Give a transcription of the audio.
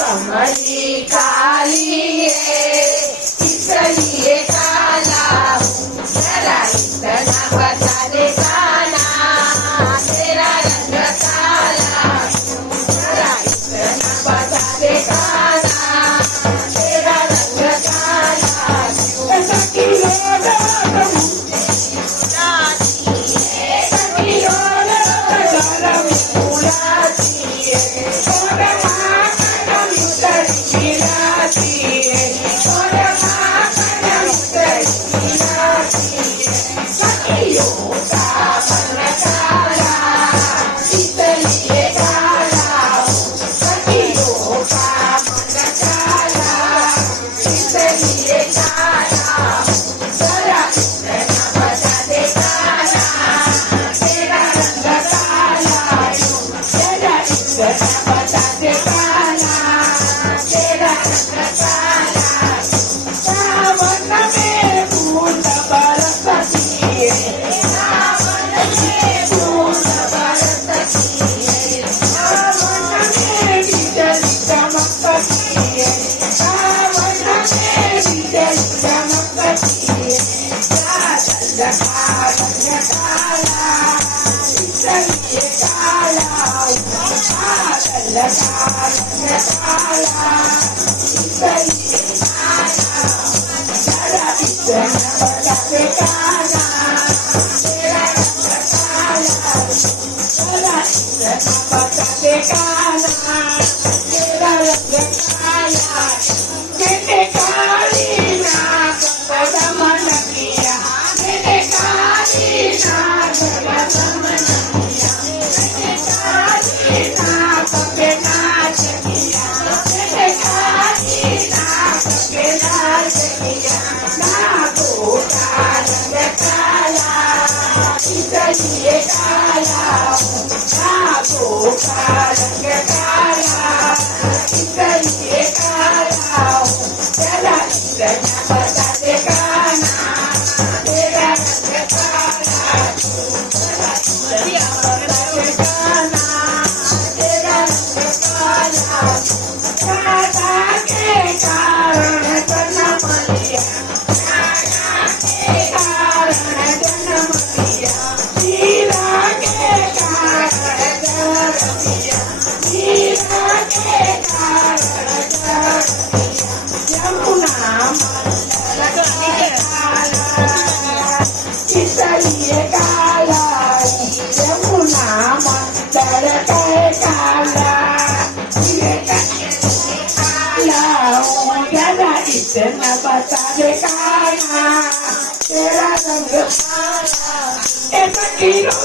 कमली काली है, इसलिए काला हूँ, जरा इतना बता दे काना, तेरा रंग काला हूँ, जरा इतना बता दे काना, तेरा रंग काला हूँ। इतना बता दे काना, तेरा रंग काला, एक किलो